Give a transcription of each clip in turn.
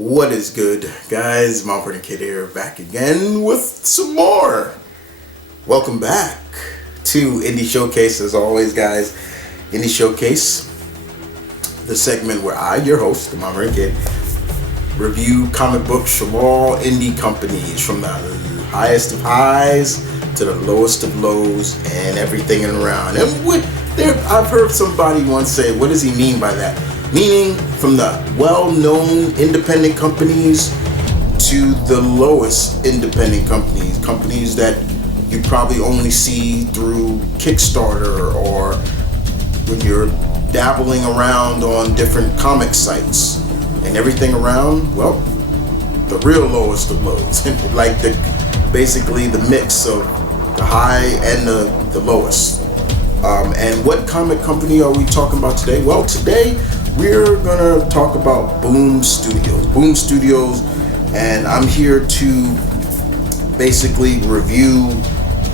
What is good, guys? M.V.K here, back again with some more. Welcome back to Indie Showcase, as always, guys. Indie Showcase, the segment where I, your host, the M.V.K, review comic books from all indie companies, from the highest of highs to the lowest of lows, and everything in around. And I've heard somebody once say, what does he mean by that? Meaning from the well-known independent companies to the lowest independent companies that you probably only see through Kickstarter or when you're dabbling around on different comic sites and everything around. Well, the real lowest of lows, like basically the mix of the high and the lowest. And what comic company are we talking about today? Well, today we're gonna talk about Boom Studios, and I'm here to basically review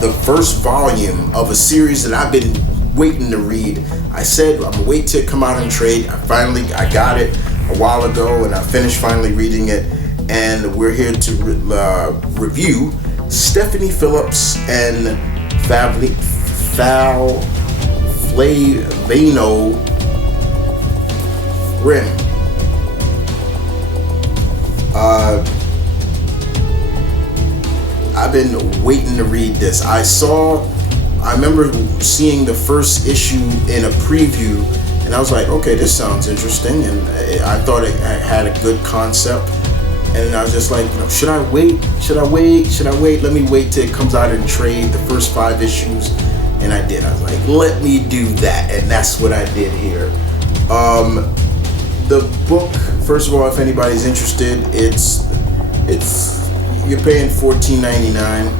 the first volume of a series that I've been waiting to read. I said I'm gonna wait till it come out in trade. I got it a while ago, and I finished finally reading it, and we're here to review Stephanie Phillips and Flaviano Grimm. I've been waiting to read this. I remember seeing the first issue in a preview, and I was like, okay, this sounds interesting, and I thought it had a good concept, and I was just like, should I wait? Let me wait till it comes out in trade, the first 5 issues, and I did. I was like, let me do that, and that's what I did here. The book, first of all, if anybody's interested, it's you're paying $14.99,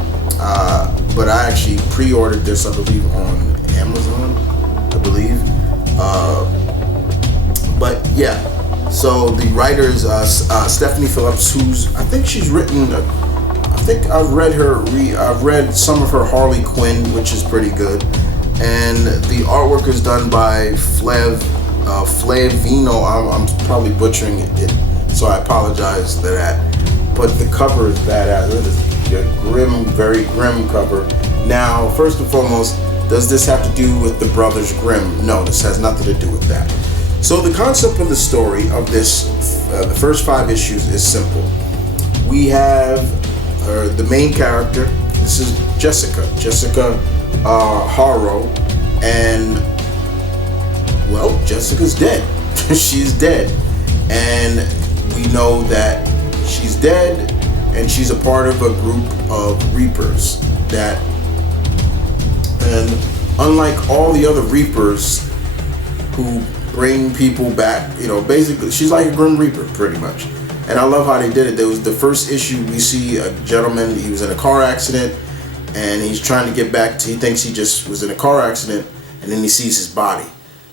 but I actually pre-ordered this, I believe, on Amazon, but yeah, so the writer is Stephanie Phillips, I've read some of her Harley Quinn, which is pretty good, and the artwork is done by Flaviano. I'm probably butchering it, so I apologize for that. But the cover is badass. It is a very grim cover. Now, first and foremost, does this have to do with the Brothers Grimm? No, this has nothing to do with that. So the concept of the story of this, the first 5 issues, is simple. We have the main character. This is Jessica Harrow, and well, Jessica's dead. She's dead. And we know that she's dead, and she's a part of a group of Reapers and unlike all the other Reapers who bring people back, basically, she's like a Grim Reaper, pretty much. And I love how they did it. There was the first issue, we see a gentleman, he was in a car accident, and he's trying to get back he thinks he just was in a car accident, and then he sees his body.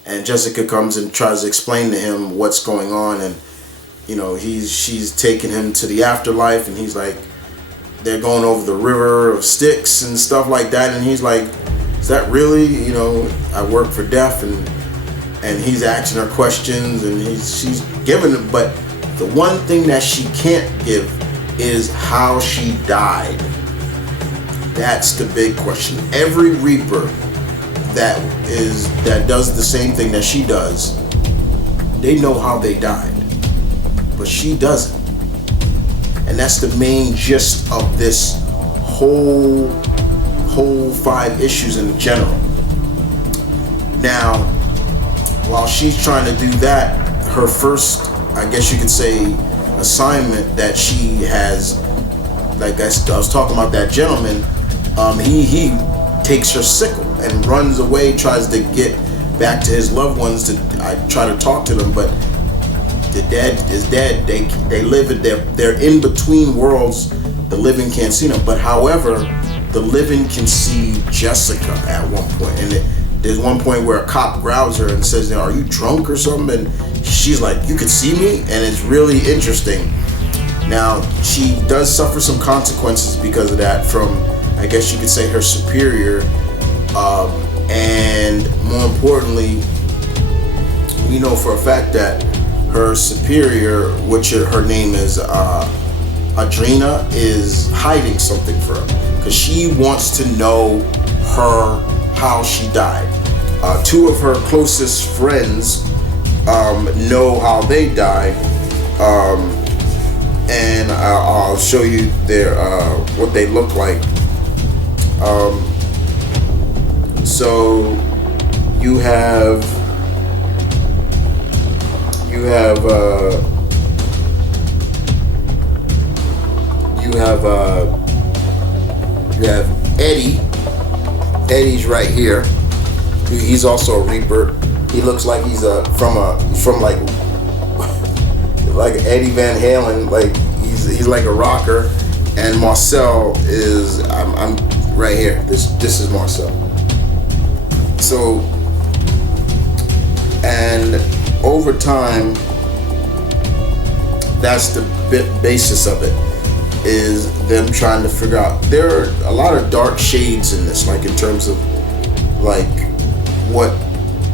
And Jessica comes and tries to explain to him what's going on, and she's taking him to the afterlife, and he's like, they're going over the river of Styx and stuff like that, and he's like, is that really, I work for death, and he's asking her questions, and she's giving it, but the one thing that she can't give is how she died. That's the big question. Every Reaper that does the same thing that she does, they know how they died, but she doesn't. And that's the main gist of this whole 5 issues in general. Now, while she's trying to do that, her first, I guess you could say, assignment that she has, like I was talking about that gentleman, he takes her sickle and runs away, tries to get back to his loved ones. I try to talk to them, but the dead is dead. They live they're in between worlds. The living can't see them, but however, the living can see Jessica at one point. And there's one point where a cop grabs her and says, "Are you drunk or something?" And she's like, "You could see me," and it's really interesting. Now, she does suffer some consequences because of that from, I guess you could say, her superior, and more importantly, we know for a fact that her superior, which her name is Adrena, is hiding something from her because she wants to know how she died. Two of her closest friends know how they died, and I'll show you their what they look like. So you have Eddie. Eddie's right here. He's also a Reaper. He looks like he's from like Eddie Van Halen. Like he's like a rocker. And Marcel is I'm right here. This is Marcel. So, and over time, that's the basis of it, is them trying to figure out. There are a lot of dark shades in this, like in terms of like what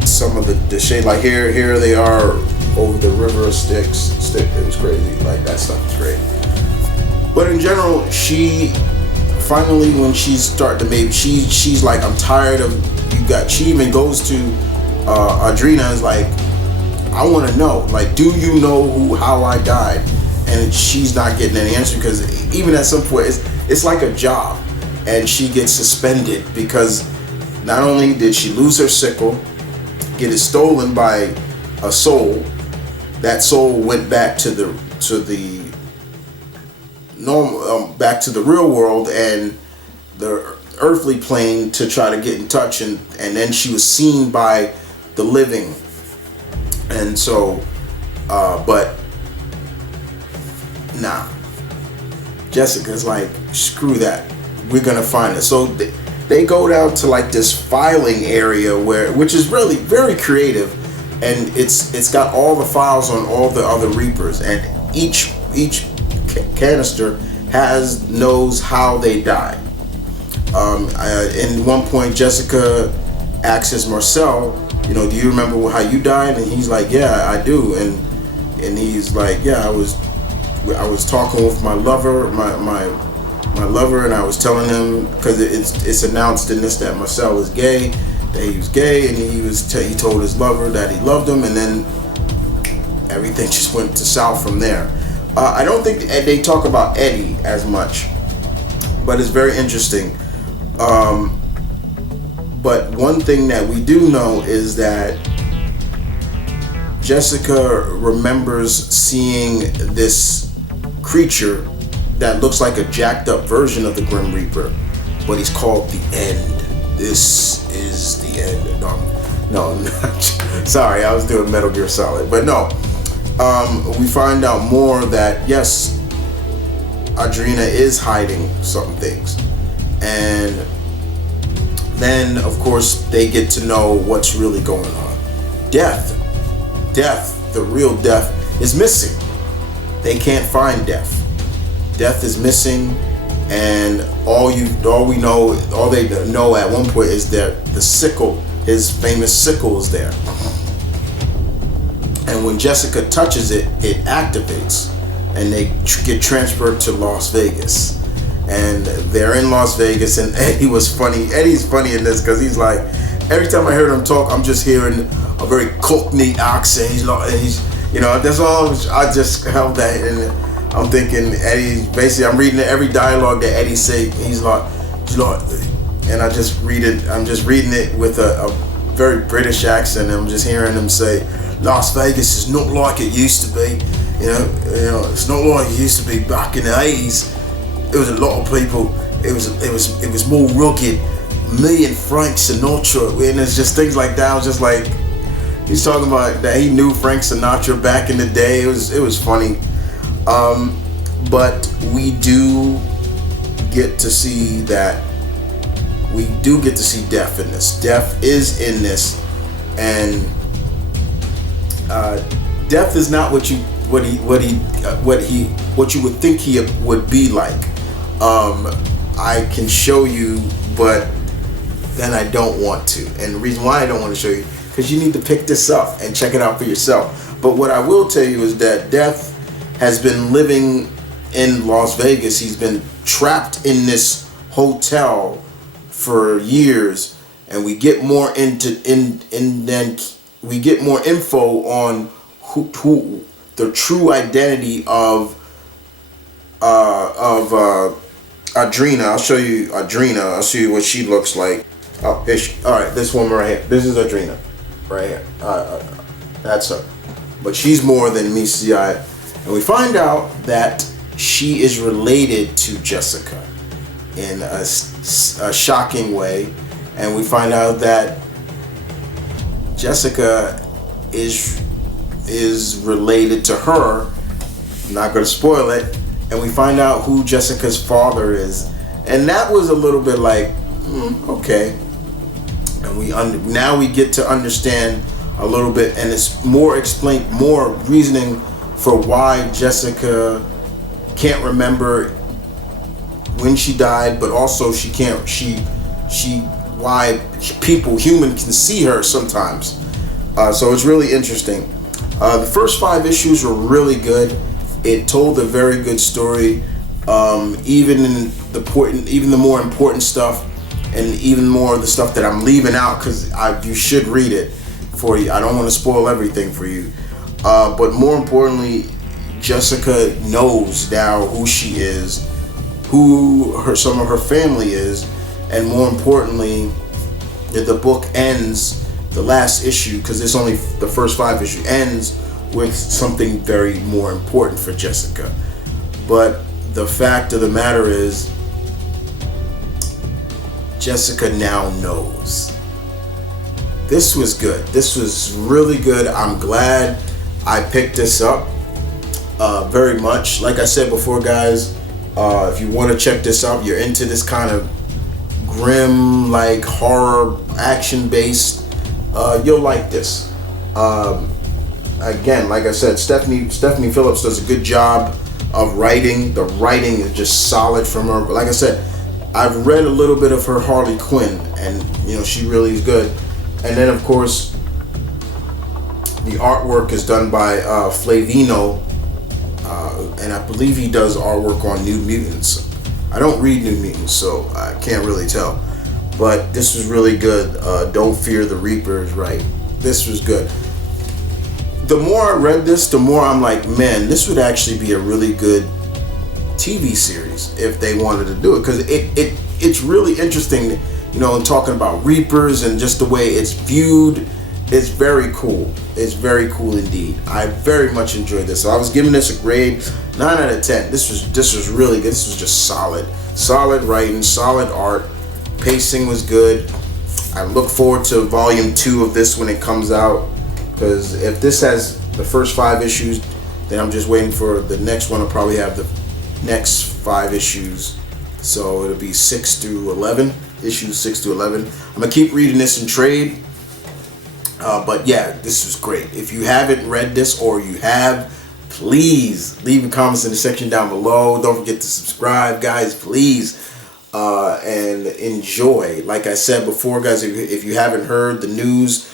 some of the shade, like here they are over the river of Styx. It was crazy. Like that stuff is great. But in general, she finally, when she's starting to maybe she's like, I'm tired of you got. She even goes to Adrena, is like, I want to know, like, do you know how I died? And she's not getting any answer, because even at some point it's like a job, and she gets suspended because not only did she lose her sickle, get it stolen by a soul. That soul went back to the normal, back to the real world and the earthly plane to try to get in touch, and then she was seen by the living. And so but nah, Jessica's like, screw that, we're gonna find it. So they go down to like this filing area which is really very creative, and it's got all the files on all the other Reapers, and each canister knows how they died. In one point, Jessica asks Marcel, do you remember how you died? And he's like, yeah, I do. And he's like, yeah, I was talking with my lover, my lover, and I was telling him, because it's announced in this that Marcel is gay, that he was gay, and he told his lover that he loved him, and then everything just went to south from there. I don't think they talk about Eddie as much, but it's very interesting. But one thing that we do know is that Jessica remembers seeing this creature that looks like a jacked up version of the Grim Reaper, but he's called the End. This is the End. No, sorry, I was doing Metal Gear Solid, but no. We find out more that yes, Adrena is hiding some things, and then of course they get to know what's really going on. Death, the real Death is missing. They can't find Death. Death is missing, and all they know at one point is that the sickle, his famous sickle, is there. And when Jessica touches it, it activates, and they get transferred to Las Vegas. And they're in Las Vegas, and Eddie was funny. Eddie's funny in this because he's like, every time I heard him talk, I'm just hearing a very Cockney accent. He's that's all. I just held that, and I'm thinking Eddie. Basically, I'm reading every dialogue that Eddie say. He's like, and I just read it. I'm just reading it with a very British accent. And I'm just hearing him say, Las Vegas is not like it used to be. It's not like it used to be back in the 80s. It was a lot of people. It was more rugged. Me and Frank Sinatra, and it's just things like that. I was just like, he's talking about that he knew Frank Sinatra back in the day. It was funny, but we do get to see that. We do get to see Death in this. Death is in this, and Death is not what you would think he would be like. I can show you, but then I don't want to. And the reason why I don't want to show you, because you need to pick this up and check it out for yourself. But what I will tell you is that Death has been living in Las Vegas. He's been trapped in this hotel for years, and we get more then we get more info on who the true identity of Adrena. I'll show you Adrena. I'll show you what she looks like. Oh, here she, all right, this woman right here. This is Adrena, right here. That's her. But she's more than meets the eye. And we find out that she is related to Jessica in a shocking way. And we find out that Jessica is related to her. I'm not going to spoil it. And we find out who Jessica's father is. And that was a little bit like, okay. And now we get to understand a little bit, and it's more reasoning for why Jessica can't remember when she died, but also why humans can see her sometimes. So it's really interesting. The first 5 issues were really good. It told a very good story, even the more important stuff, and even more of the stuff that I'm leaving out, because you should read it for you. I don't want to spoil everything for you, but more importantly, Jessica knows now who she is, who some of her family is, and more importantly, the book ends, the last issue, because it's only the first 5 issues, ends with something very more important for Jessica. But the fact of the matter is, Jessica now knows. This was good. This was really good. I'm glad I picked this up very much. Like I said before, guys, if you want to check this out, you're into this kind of grim, like horror, action-based, you'll like this. Again, like I said, Stephanie Phillips does a good job of writing. The writing is just solid from her. Like I said, I've read a little bit of her Harley Quinn, and she really is good. And then of course, the artwork is done by Flaviano, and I believe he does artwork on New Mutants. I don't read New Mutants, so I can't really tell. But this was really good. Don't Fear the Reaper is right. This was good. The more I read this, the more I'm like, man, this would actually be a really good TV series if they wanted to do it, because it's really interesting, in talking about Reapers and just the way it's viewed. It's very cool. It's very cool indeed. I very much enjoyed this. So I was giving this a grade 9 out of 10. This was really good. This was just solid writing, solid art. Pacing was good. I look forward to volume 2 of this when it comes out, because if this has the first 5 issues, then I'm just waiting for the next one. I'll probably have the next 5 issues, so it'll be 6 through 11 issues. 6 to 11. I'm gonna keep reading this in trade, but yeah, this was great. If you haven't read this, or you have, please leave your comments in the section down below. Don't forget to subscribe, guys, please, and enjoy. Like I said before, guys, if you haven't heard the news,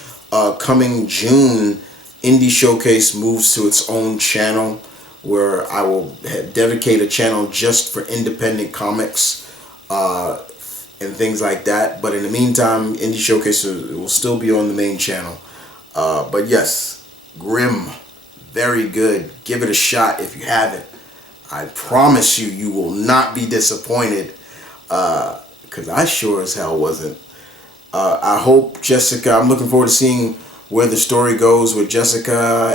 coming June, Indie Showcase moves to its own channel, where I will dedicate a channel just for independent comics and things like that. But in the meantime, Indie Showcase will still be on the main channel. But yes, Grimm, very good. Give it a shot if you haven't. I promise you, you will not be disappointed, because I sure as hell wasn't. I hope Jessica, I'm looking forward to seeing where the story goes with Jessica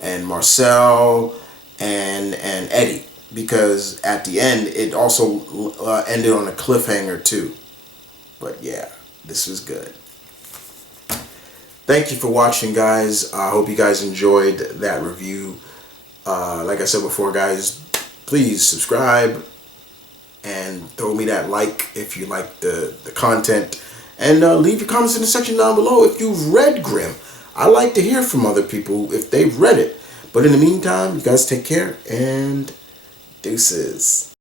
and Marcel and Eddie, because at the end it also ended on a cliffhanger too. But yeah, this was good. Thank you for watching, guys. I hope you guys enjoyed that review. Like I said before, guys, please subscribe and throw me that like if you like the content, and leave your comments in the section down below if you've read Grimm. I like to hear from other people if they've read it. But in the meantime, you guys take care, and deuces.